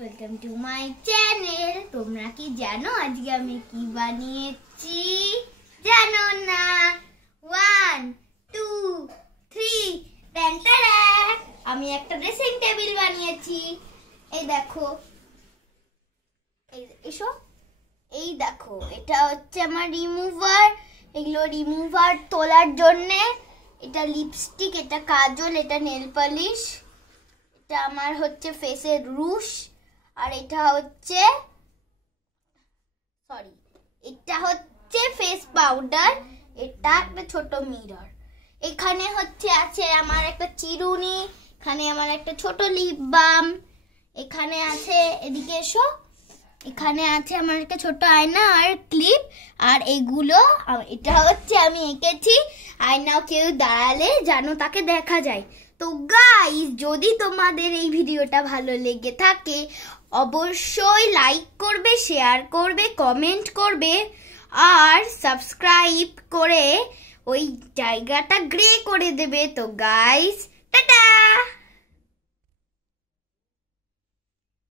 Welcome to my channel. তোমরা কি জানো আজকে আমি কি বানিয়েছি? জানো না? 1 2 3 টেনটারা, আমি একটা ড্রেসিং টেবিল বানিয়েছি। এই দেখো, এসো, এই দেখো, এটা হচ্ছে আমার রিমুভার। এগুলো রিমুভার তোলার জন্য। এটা লিপস্টিক, এটা কাজল, এটা নেল পলিশ, এটা আমার হচ্ছে ফেসের রুশ, আর এটা হচ্ছে ফেস পাউডার। এটা একটা ছোট মিরর। এখানে হচ্ছে আছে আমার একটা চিরুনি, এখানে আমার একটা ছোট লিপ বাম, এখানে আছে, এদিকে এসো, এখানে আছে আমার একটা ছোট আয়না আর ক্লিপ। আর এগুলো এটা হচ্ছে আমি এঁকেছি, আয়নাও কেউ দাঁড়ালে যেন তাকে দেখা যায়। তো গাইস, যদি তোমাদের এই ভিডিওটা ভালো লেগে থাকে অবশ্যই লাইক করবে, শেয়ার করবে, কমেন্ট করবে আর সাবস্ক্রাইব করে ওই জায়গাটা গ্রে করে দেবে। তো গাইস, টাটা।